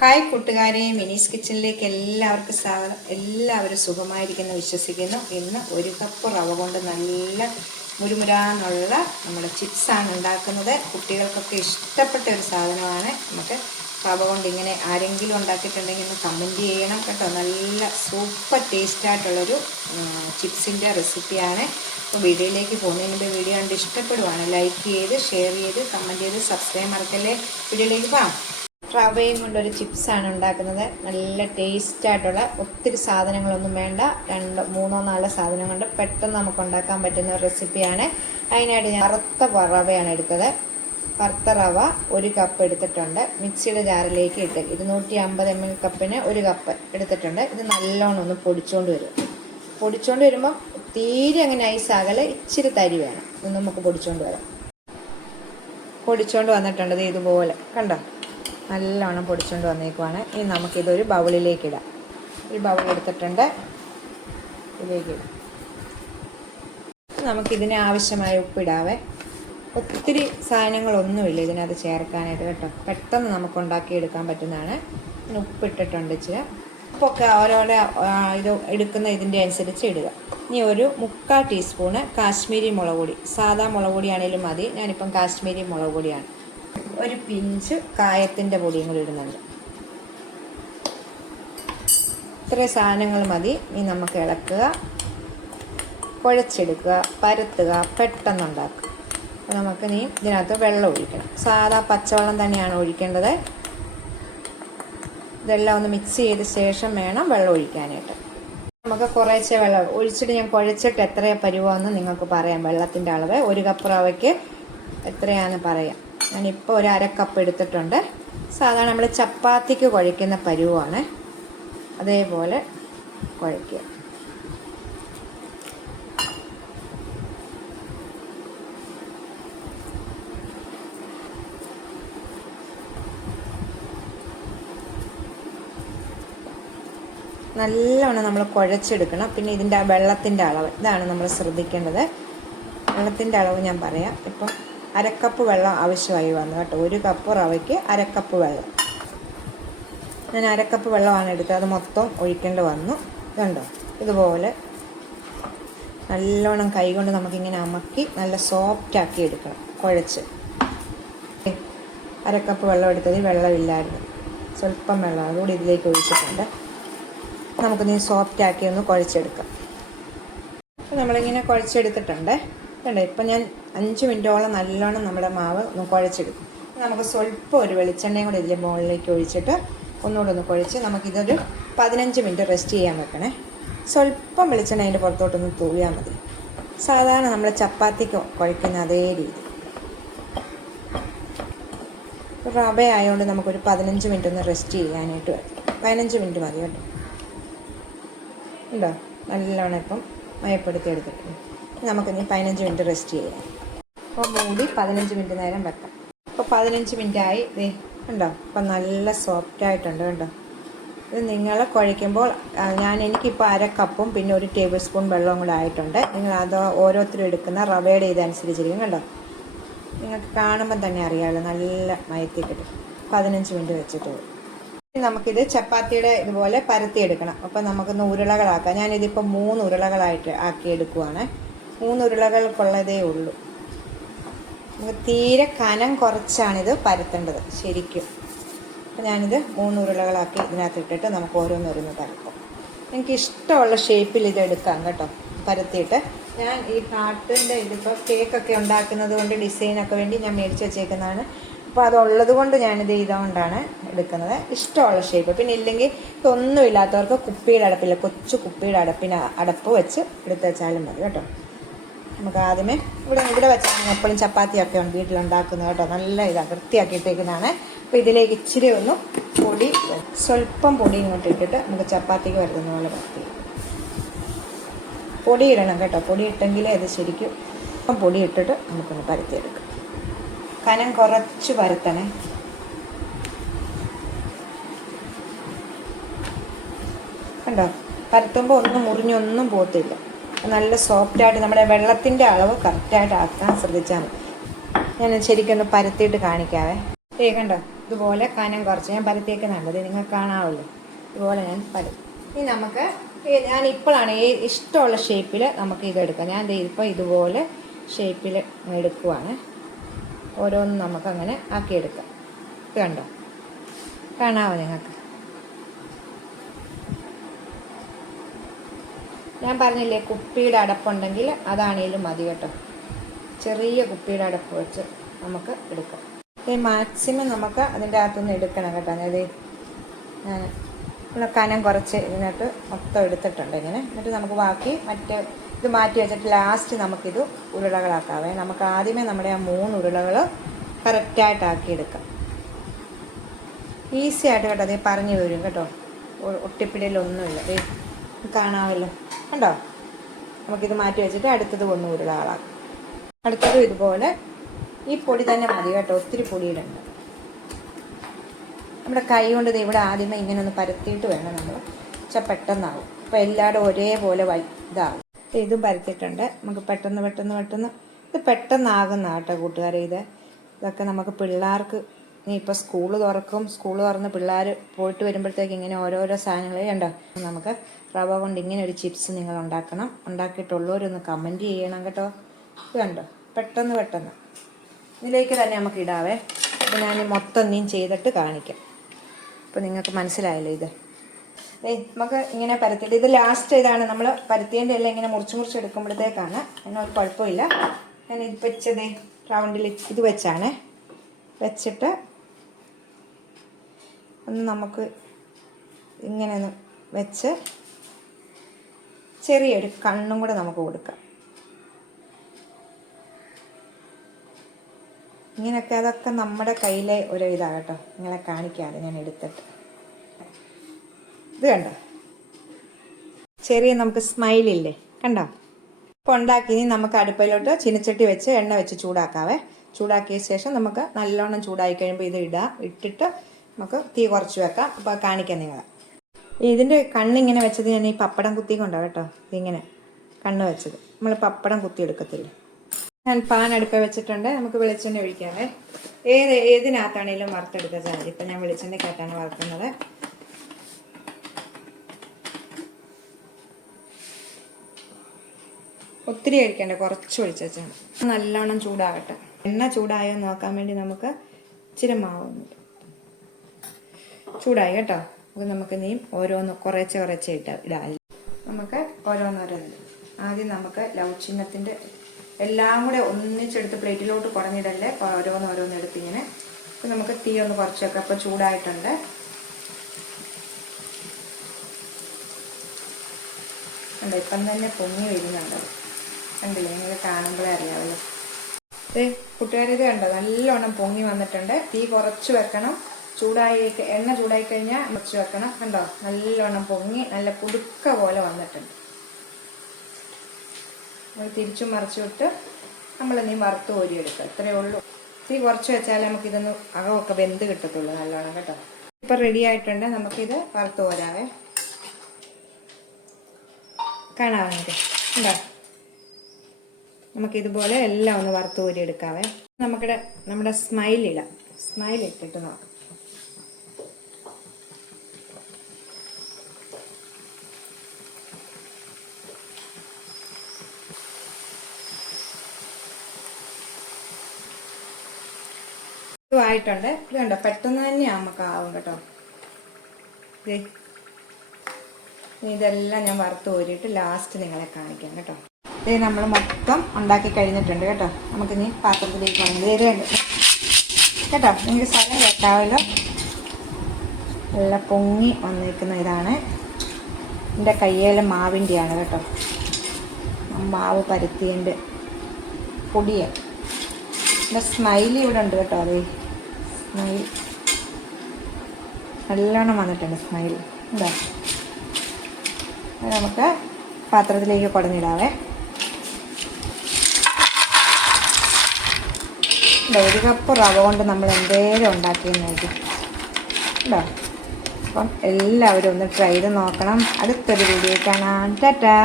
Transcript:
Hi കൂട്ടുകാരെ, മിനീസ് കിച്ചണിലേക്ക് എല്ലാവർക്കും സ്വാഗതം. എല്ലാവരും സുഖമായിരിക്കുന്നു വിശ്വസിക്കുന്നു. ഇന്ന് ഒരു കപ്പ് റവ കൊണ്ട് നല്ല മുരുമുരാന്നുള്ള നമ്മുടെ ചിപ്സാണ് ഉണ്ടാക്കുന്നത്. കുട്ടികൾക്കൊക്കെ ഇഷ്ടപ്പെട്ട ഒരു സാധനമാണ്. നമുക്ക് റവ കൊണ്ട് ഇങ്ങനെ ആരെങ്കിലും ഉണ്ടാക്കിയിട്ടുണ്ടെങ്കിൽ ഒന്ന് കമൻറ്റ് ചെയ്യണം കേട്ടോ. നല്ല സൂപ്പർ ടേസ്റ്റായിട്ടുള്ളൊരു ചിപ്സിൻ്റെ റെസിപ്പിയാണ്. അപ്പോൾ വീഡിയോയിലേക്ക് പോകുന്നതിന് മുമ്പ് വീഡിയോ കണ്ട് ഇഷ്ടപ്പെടുവാണ് ലൈക്ക് ചെയ്ത് ഷെയർ ചെയ്ത് കമൻറ്റ് ചെയ്ത് സബ്സ്ക്രൈബ് മറക്കല്ലേ. വീഡിയോയിലേക്ക് പോകാം. റവയും കൊണ്ടൊരു ചിപ്സാണ് ഉണ്ടാക്കുന്നത്. നല്ല ടേസ്റ്റായിട്ടുള്ള ഒത്തിരി സാധനങ്ങളൊന്നും വേണ്ട, 2-3-4 സാധനം കൊണ്ട് പെട്ടെന്ന് നമുക്ക് ഉണ്ടാക്കാൻ പറ്റുന്ന ഒരു റെസിപ്പിയാണ്. അതിനായിട്ട് ഞാൻ വറുത്ത റവയാണ് എടുത്തത്. വറുത്ത റവ 1 കപ്പ് എടുത്തിട്ടുണ്ട്. മിക്സിയുടെ ജാറിലേക്ക് ഇട്ട് 250 ml കപ്പിന് 1 കപ്പ് എടുത്തിട്ടുണ്ട്. ഇത് നല്ലോണം ഒന്ന് പൊടിച്ചുകൊണ്ട് വരും. പൊടിച്ചുകൊണ്ട് വരുമ്പം തീരെ അങ്ങനെ നൈസാകല്, ഇച്ചിരി തരി വേണം. ഇത് നമുക്ക് പൊടിച്ചുകൊണ്ട് വരാം. പൊടിച്ചുകൊണ്ട് വന്നിട്ടുണ്ട് ഇതുപോലെ കണ്ടോ, നല്ലോണം പൊടിച്ചുകൊണ്ട് വന്നേക്കുവാണ്. ഇനി നമുക്കിതൊരു ബൗളിലേക്ക് ഇടാം. ഒരു ബൗൾ എടുത്തിട്ടുണ്ട്, ഇതിലേക്ക് ഇടാം. നമുക്കിതിന് ആവശ്യമായ ഉപ്പിടാവേ. ഒത്തിരി സാധനങ്ങളൊന്നുമില്ല ഇതിനകത്ത് ചേർക്കാനായിട്ട് കേട്ടോ. പെട്ടെന്ന് നമുക്ക് ഉണ്ടാക്കിയെടുക്കാൻ പറ്റുന്നതാണ്. പിന്നെ ഉപ്പിട്ടിട്ടുണ്ട് ഇച്ചിരി. ഉപ്പൊക്കെ ഓരോരോ ഇത് എടുക്കുന്ന ഇതിൻ്റെ അനുസരിച്ച് ഇടുക. ഇനി ഒരു 3/4 ടീസ്പൂണ് കാശ്മീരി മുളക് പൊടി. സാധാ മുളക് പൊടിയാണേലും മതി, ഞാനിപ്പം കാശ്മീരി മുളക് പൊടിയാണ്. ഒരു പിഞ്ച് കായത്തിൻ്റെ പൊടിയും കൂടി ഇടുന്നുണ്ട്. ഇത്രയും സാധനങ്ങൾ മതി. ഇനി നമുക്ക് ഇളക്കുക, കുഴച്ചെടുക്കുക, പരത്തുക, പെട്ടെന്നുണ്ടാക്കുക. അപ്പോൾ നമുക്ക് ഇനി ഇതിനകത്ത് വെള്ളം ഒഴിക്കണം. സാധാ പച്ചവെള്ളം തന്നെയാണ് ഒഴിക്കേണ്ടത്. ഇതെല്ലാം ഒന്ന് മിക്സ് ചെയ്ത ശേഷം വേണം വെള്ളം ഒഴിക്കാനായിട്ട്. നമുക്ക് കുറേശ്ശെ വെള്ളം ഒഴിച്ചിട്ട് ഞാൻ കുഴച്ചിട്ട് എത്രയാണ് പരുവമെന്ന് നിങ്ങൾക്ക് പറയാം. വെള്ളത്തിൻ്റെ അളവ് 1 കപ്പ് റവയ്ക്ക് എത്രയാണെന്ന് പറയാം. ഞാനിപ്പോൾ ഒരു 1/2 കപ്പ് എടുത്തിട്ടുണ്ട്. സാധാരണ നമ്മൾ ചപ്പാത്തിക്ക് കുഴയ്ക്കുന്ന പരുവമാണ്. അതേപോലെ കുഴയ്ക്കുക. നല്ലവണ്ണം നമ്മൾ കുഴച്ചെടുക്കണം. പിന്നെ ഇതിൻ്റെ വെള്ളത്തിൻ്റെ അളവ് ഇതാണ് നമ്മൾ ശ്രദ്ധിക്കേണ്ടത്. വെള്ളത്തിൻ്റെ അളവ് ഞാൻ പറയാം. ഇപ്പം 1/2 കപ്പ് വെള്ളം ആവശ്യമായി വന്നു കേട്ടോ. 1 കപ്പ് റവയ്ക്ക് 1/2 കപ്പ് വെള്ളം. ഞാൻ 1/2 കപ്പ് വെള്ളമാണ് എടുത്തത്. അത് മൊത്തം ഒഴിക്കേണ്ടി വന്നു. ഇതുണ്ടോ, ഇതുപോലെ നല്ലോണം കൈകൊണ്ട് നമുക്കിങ്ങനെ അമക്കി നല്ല സോഫ്റ്റാക്കി എടുക്കണം കുഴച്ച്. 1/2 കപ്പ് വെള്ളം എടുത്തതിൽ വെള്ളമില്ലായിരുന്നു, സ്വല്പം വെള്ളം അതുകൂടി ഇതിലേക്ക് ഒഴിച്ചിട്ടുണ്ട്. നമുക്കിനി സോഫ്റ്റാക്കി ഒന്ന് കുഴച്ചെടുക്കാം. അപ്പോൾ നമ്മളിങ്ങനെ കുഴച്ചെടുത്തിട്ടുണ്ട് കണ്ടോ. ഇപ്പം ഞാൻ 5 മിനിറ്റോളം നല്ലോണം നമ്മുടെ മാവ് ഒന്ന് കുഴച്ചെടുക്കും. നമുക്ക് സ്വല്പം ഒരു വെളിച്ചെണ്ണയും കൂടി ഇതിൻ്റെ മുകളിലേക്ക് ഒഴിച്ചിട്ട് ഒന്നുകൂടെ ഒന്ന് കുഴച്ച് നമുക്കിതൊരു 15 മിനിറ്റ് റെസ്റ്റ് ചെയ്യാൻ വെക്കണേ. സ്വല്പം വെളിച്ചെണ്ണ അതിൻ്റെ പുറത്തോട്ടൊന്ന് തൂവിയാൽ മതി. സാധാരണ നമ്മൾ ചപ്പാത്തിക്ക് കുഴക്കുന്ന അതേ രീതി. റവ ആയതുകൊണ്ട് നമുക്കൊരു 15 മിനിറ്റ് ഒന്ന് റെസ്റ്റ് ചെയ്യാനായിട്ട് വരും. 15 മിനിറ്റ് മതി കേട്ടോ. ഉണ്ടോ, നല്ലോണം ഇപ്പം മയപ്പെടുത്തി എടുത്തിട്ടുണ്ട്. നമുക്കിനി 15 മിനിറ്റ് റെസ്റ്റ് ചെയ്യാം. അപ്പോൾ മൂടി 15 മിനിറ്റ് നേരം വെക്കാം. അപ്പോൾ 15 മിനിറ്റായി. ഉണ്ടോ, അപ്പം നല്ല സോഫ്റ്റായിട്ടുണ്ട് കണ്ടോ. ഇത് നിങ്ങൾ കുഴയ്ക്കുമ്പോൾ എനിക്കിപ്പോൾ 1/2 കപ്പും പിന്നെ 1 ടേബിൾ സ്പൂൺ വെള്ളവും കൂടെ ആയിട്ടുണ്ട്. നിങ്ങൾ അത് ഓരോരുത്തരും എടുക്കുന്ന റവയുടെ ഇതനുസരിച്ചിരിക്കും കണ്ടോ. നിങ്ങൾക്ക് കാണുമ്പോൾ തന്നെ അറിയാമല്ലോ, നല്ല മയത്തി കിട്ടും. 15 മിനിറ്റ് വെച്ചിട്ട് നമുക്കിത് ചപ്പാത്തിയുടെ ഇതുപോലെ പരത്തിയെടുക്കണം. അപ്പം നമുക്കൊന്ന് ഉരുളകളാക്കാം. ഞാനിതിപ്പോൾ 3 ഉരുളകളായിട്ട് ആക്കിയെടുക്കുവാണ്. 3 ഉരുളകൾക്കുള്ളതേ ഉള്ളൂ. നമുക്ക് തീരെ കനം കുറച്ചാണിത് പരത്തേണ്ടത് ശരിക്കും. അപ്പോൾ ഞാനിത് 3 ഉരുളകളാക്കി ഇതിനകത്ത് ഇട്ടിട്ട് നമുക്ക് ഓരോന്നോരോന്ന് പരത്താം. എനിക്ക് ഇഷ്ടമുള്ള ഷേപ്പിൽ ഇത് എടുക്കാം കേട്ടോ, പരത്തിയിട്ട്. ഞാൻ ഈ ഹാർട്ടിൻ്റെ ഇതിപ്പോൾ കേക്കൊക്കെ ഉണ്ടാക്കുന്നത് കൊണ്ട് ഡിസൈനൊക്കെ വേണ്ടി ഞാൻ മേടിച്ച് വെച്ചേക്കുന്നതാണ്. അപ്പോൾ അതുള്ളത് കൊണ്ട് ഞാനിത് ഇതുകൊണ്ടാണ് എടുക്കുന്നത്. ഇഷ്ടമുള്ള ഷേപ്പ്. പിന്നെ ഇല്ലെങ്കിൽ ഇതൊന്നും ഇല്ലാത്തവർക്ക് കുപ്പിയുടെ അടപ്പില്ല, കൊച്ചു കുപ്പിയുടെ അടപ്പ് വെച്ച് എടുത്ത് വെച്ചാലും മതി കേട്ടോ. നമുക്ക് ആദ്യമേ ഇവിടെ വെച്ചാൽ എപ്പോഴും ചപ്പാത്തിയൊക്കെ വീട്ടിലുണ്ടാക്കുന്നത് കേട്ടോ. നല്ല ഇതാണ്, വൃത്തിയാക്കിയിട്ടേക്കുന്നതാണ്. അപ്പോൾ ഇതിലേക്ക് ഇച്ചിരി ഒന്ന് പൊടി, സ്വല്പം പൊടി ഇങ്ങോട്ട് ഇട്ടിട്ട് നമുക്ക് ചപ്പാത്തിക്ക് വരുന്ന പോലെ പരത്തി. പൊടി ഇടണം കേട്ടോ, പൊടി ഇട്ടെങ്കിലേ അത് ശരിക്കും. അപ്പം പൊടി ഇട്ടിട്ട് നമുക്കൊന്ന് പരത്തിയെടുക്കാം. കനം കുറച്ച് പരത്തണേ. കണ്ടോ, പരത്തുമ്പോൾ ഒന്നും മുറിഞ്ഞൊന്നും പോകത്തില്ല. നല്ല സോഫ്റ്റായിട്ട് നമ്മുടെ വെള്ളത്തിൻ്റെ അളവ് കറക്റ്റായിട്ട് ആക്കാൻ ശ്രദ്ധിച്ചാൽ മതി. ഞാൻ ശരിക്കൊന്ന് പരത്തിയിട്ട് കാണിക്കാവേ. കണ്ടോ, ഇതുപോലെ കനം കുറച്ച് ഞാൻ പരത്തിയേക്കുന്നുണ്ട്, ഇത് നിങ്ങൾക്ക് കാണാമല്ലോ. ഇതുപോലെ ഞാൻ പരത്തി. ഇനി നമുക്ക് ഞാൻ ഇപ്പോഴാണ് ഇഷ്ടമുള്ള ഷേപ്പിൽ നമുക്ക് ഇതെടുക്കാം. ഞാൻ ഇപ്പോൾ ഇതുപോലെ ഷേപ്പിൽ എടുക്കുവാണ്. ഓരോന്നും നമുക്കങ്ങനെ ആക്കിയെടുക്കാം. ഇത് കണ്ടോ, കാണാമോ നിങ്ങൾക്ക്? ഞാൻ പറഞ്ഞില്ലേ കുപ്പിയുടെ അടപ്പുണ്ടെങ്കിൽ അതാണേലും മതി കേട്ടോ. ചെറിയ കുപ്പിയുടെ അടപ്പ് വെച്ച് നമുക്ക് എടുക്കാം. മാക്സിമം നമുക്ക് അതിൻ്റെ അകത്തുനിന്ന് എടുക്കണം കേട്ടോ. അതായത് കനം കുറച്ച് ഇതിനകത്ത് മൊത്തം എടുത്തിട്ടുണ്ട് ഇങ്ങനെ. എന്നിട്ട് നമുക്ക് ബാക്കി ഇത് മാറ്റി വെച്ചിട്ട് ലാസ്റ്റ് നമുക്കിത് ഉരുളകളാക്കാവേ. നമുക്ക് ആദ്യമേ നമ്മുടെ ആ 3 ഉരുളകൾ കറക്റ്റായിട്ടാക്കിയെടുക്കാം. ഈസി ആയിട്ട് കേട്ടോ. അത് പറഞ്ഞു വരും കേട്ടോ, ഒട്ടിപ്പിടിയിലൊന്നുമില്ല. കാണാമല്ലോ, കണ്ടോ? നമുക്കിത് മാറ്റി വെച്ചിട്ട് അടുത്തത് 1 ഉരുളകളാക്കാം. അടുത്തതും ഇതുപോലെ ഈ പൊടി തന്നെ മതി കേട്ടോ, ഒത്തിരി പൊടിയിടണ്ട. നമ്മുടെ കൈ കൊണ്ട് ഇവിടെ ആദ്യമേ ഇങ്ങനെ ഒന്ന് പരത്തിയിട്ട് വേണം നമ്മൾ, പെട്ടെന്നാവും. അപ്പോൾ എല്ലാവരും ഒരേപോലെ ഇതാവും. ഇതും പരത്തിയിട്ടുണ്ട്. നമുക്ക് പെട്ടെന്ന് ഇത് പെട്ടെന്നാകുന്ന കേട്ടോ കൂട്ടുകാരെ. ഇതൊക്കെ നമുക്ക് പിള്ളേർക്ക് ഇപ്പോൾ സ്കൂൾ തുറന്ന് പിള്ളേർ പോയിട്ട് വരുമ്പോഴത്തേക്ക് ഇങ്ങനെ ഓരോരോ സാധനങ്ങൾ കണ്ടോ. നമുക്ക് റവ കൊണ്ട് ഇങ്ങനെ ഒരു ചിപ്സ് നിങ്ങൾ ഉണ്ടാക്കണം. ഉണ്ടാക്കിയിട്ടുള്ളവരൊന്ന് കമൻറ്റ് ചെയ്യണം കേട്ടോ. ഇത് കണ്ടോ, പെട്ടെന്ന് ഇതിലേക്ക് തന്നെ നമുക്ക് ഇടാവേ. അപ്പോൾ ഞാൻ മൊത്തം നീ ചെയ്തിട്ട് കാണിക്കാം. അപ്പോൾ നിങ്ങൾക്ക് മനസ്സിലായല്ലോ. ഇത് നമുക്ക് ഇങ്ങനെ പരത്തിയിട്ട് ഇത് ലാസ്റ്റ് ഇതാണ് നമ്മൾ പരത്തിയതിൻ്റെ എല്ലാം ഇങ്ങനെ മുറിച്ച് എടുക്കുമ്പോഴത്തേക്കാണ്. അതിനൊരു കുഴപ്പമില്ല. ഞാൻ ഇത് വെച്ചത് റൗണ്ടിൽ ഇത് വെച്ചിട്ട് ഒന്ന് നമുക്ക് ഇങ്ങനെ ഒന്ന് വെച്ച് ചെറിയൊരു കണ്ണും കൂടെ നമുക്ക് കൊടുക്കാം. ഇങ്ങനെയൊക്കെ അതൊക്കെ നമ്മുടെ കയ്യിലെ ഒരു ഇതാകട്ടോ. ഇങ്ങനെ കാണിക്കാതെ ഞാൻ എടുത്തിട്ട് ഇത് കണ്ടോ, ചെറിയ നമുക്ക് സ്മൈലില്ലേ, കണ്ടോ? ഇപ്പോൾ ഉണ്ടാക്കി നമുക്ക് അടുപ്പിലോട്ട് ചീനച്ചട്ടി വെച്ച് എണ്ണ വെച്ച് ചൂടാക്കാവേ. ചൂടാക്കിയ ശേഷം നമുക്ക് നല്ലോണം ചൂടായി കഴിയുമ്പോൾ ഇത് ഇട്ടിട്ട് നമുക്ക് തീ കുറച്ച് വെക്കാം. അപ്പോൾ കാണിക്കാം നിങ്ങളെ. ഇതിൻ്റെ കണ്ണിങ്ങനെ വെച്ചത് ഞാൻ ഈ പപ്പടം കുത്തി കൊണ്ടാണ് കേട്ടോ. ഇതിങ്ങനെ കണ്ണ് വെച്ചത് നമ്മൾ പപ്പടം കുത്തി എടുക്കത്തില്ല. ഞാൻ പാൻ അടുപ്പ് വെച്ചിട്ടുണ്ട്. നമുക്ക് വെളിച്ചെണ്ണ ഒഴിക്കാവേ. ഏതിനകത്താണേലും വറുത്തെടുക്കുക ചാനൽ. ഇപ്പം ഞാൻ വെളിച്ചെണ്ണയ്ക്കകത്താണ് വറുക്കുന്നത്. ഒത്തിരി ഒഴിക്കണ്ട, കുറച്ച് ഒഴിച്ച് വെച്ചാൽ നല്ലോണം ചൂടാകട്ടെ. എണ്ണ ചൂടായോ നോക്കാൻ വേണ്ടി നമുക്ക് ഇച്ചിരി മാവുന്നുണ്ട്. ചൂടായി കേട്ടോ. അപ്പോൾ നമുക്ക് ഇനിയും ഓരോന്ന് കുറേശ്ശെ ഇടാം. നമുക്ക് ഓരോന്നോരോന്ന് ആദ്യം നമുക്ക് ലവ് ചിഹ്നത്തിൻ്റെ എല്ലാം കൂടെ ഒന്നിച്ചെടുത്ത് പ്ലേറ്റിലോട്ട് കുടഞ്ഞിടല്ലേ. ഓരോന്നോരോന്നെടുത്ത് ഇങ്ങനെ. അപ്പോൾ നമുക്ക് തീ ഒന്ന് കുറച്ചൊക്കെ അപ്പോൾ ചൂടായിട്ടുണ്ട്. കണ്ടോ, ഇപ്പം തന്നെ പൊങ്ങി വരുന്നുണ്ടോ? കണ്ടില്ലേ, നിങ്ങൾ കാണുമ്പോഴേ അറിയാമല്ലോ. കൂട്ടുകാരിത് കണ്ടോ, നല്ലോണം പൊങ്ങി വന്നിട്ടുണ്ട്. തീ കുറച്ച് വെക്കണം. എണ്ണ ചൂടായി കഴിഞ്ഞാൽ കുറച്ച് വെക്കണം. കണ്ടോ, നല്ലോണം പൊങ്ങി നല്ല കുടുക്ക പോലെ വന്നിട്ടുണ്ട്. തിരിച്ചും മറിച്ചു വിട്ട് നമ്മളിനി വറുത്ത് കോരിയെടുക്കുക. ഇത്രയേ ഉള്ളൂ. തീ കുറച്ച് വെച്ചാൽ നമുക്കിതൊന്ന് അകമൊക്കെ വെന്ത് കിട്ടത്തുള്ളൂ നല്ലോണം കേട്ടോ. ഇപ്പം റെഡി ആയിട്ടുണ്ട്. നമുക്കിത് വറുത്ത് കോരാവേ. കാണാവുന്നത് ഉണ്ടോ? നമുക്കിതുപോലെ എല്ലാം ഒന്ന് വറുത്ത് കോരി എടുക്കാവേ. നമ്മുടെ സ്മൈൽ ഇട്ടിട്ട് നോക്കാം. ആയിട്ടുണ്ട്. ഇത് കണ്ടോ, പെട്ടെന്ന് തന്നെ നമുക്ക് ആവും കേട്ടോ. ഇതെല്ലാം ഞാൻ വറുത്ത് കോരിയിട്ട് ലാസ്റ്റ് നിങ്ങളെ കാണിക്കാം കേട്ടോ. ഇത് നമ്മൾ മൊത്തം ഉണ്ടാക്കി കഴിഞ്ഞിട്ടുണ്ട് കേട്ടോ. നമുക്കിനി പാത്രത്തിലേക്ക് വന്നത് കേട്ടോ. നിങ്ങൾക്ക് സ്ഥലം കേട്ടാവല്ലോ. നല്ല പൊങ്ങി വന്നിരിക്കുന്ന ഇതാണ്. എൻ്റെ കയ്യിലെ മാവിൻ്റെയാണ് കേട്ടോ. മാവ് പരത്തിയതിൻ്റെ പൊടിയാണ്. എൻ്റെ സ്മൈലി ഇവിടെ ഉണ്ട് കേട്ടോ. അതെ, സ്മൈൽ നല്ലോണം വന്നിട്ടുണ്ട്. സ്മൈൽ എന്താ, നമുക്ക് പാത്രത്തിലേക്ക് കുടഞ്ഞിടാവേ. 1 കപ്പ് റവ കൊണ്ട് നമ്മൾ എന്തേലും ഉണ്ടാക്കിയെന്ന് നോക്കി കേട്ടോ. അപ്പം എല്ലാവരും ഒന്ന് ട്രൈ ചെയ്ത് നോക്കണം. അടുത്തൊരു വീഡിയോ കാണാം. ടാറ്റാ.